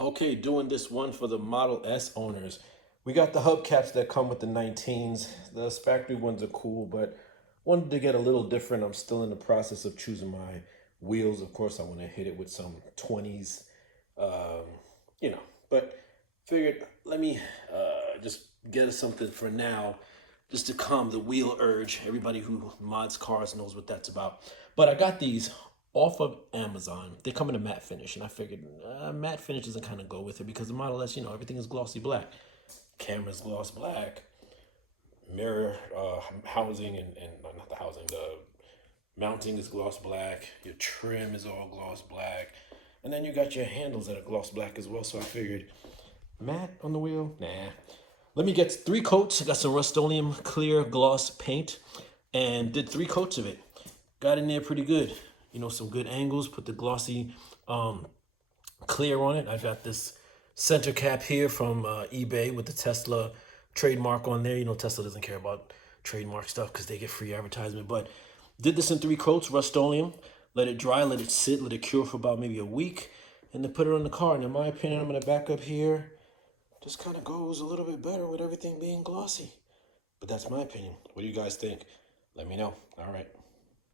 Okay, doing this one for the Model S owners. We got the hubcaps that come with the 19s. The factory ones are cool, but wanted to get a little different. I'm still in the process of choosing my wheels. Of course, I want to hit it with some 20s, um, you know, but figured let me just get us something for now, just to calm the wheel urge. Everybody who mods cars knows what that's about. But I got these off of Amazon. They come in a matte finish, and I figured matte finish doesn't kind of go with it because the Model S, everything is glossy black. Camera's gloss black, mirror housing and not the housing, the mounting is gloss black. Your trim is all gloss black, and then you got your handles that are gloss black as well. So I figured matte on the wheel, nah. Let me get 3 coats. I got some Rust-Oleum clear gloss paint and did 3 coats of it. Got in there pretty good. Some good angles. Put the glossy clear on it. I got this center cap here from eBay with the Tesla trademark on there. Tesla doesn't care about trademark stuff because they get free advertisement. But did this in 3 coats, Rust-Oleum. Let it dry, let it sit, let it cure for about maybe a week, and then put it on the car. And in my opinion, I'm going to back up here. Just kind of goes a little bit better with everything being glossy. But that's my opinion. What do you guys think? Let me know. All right.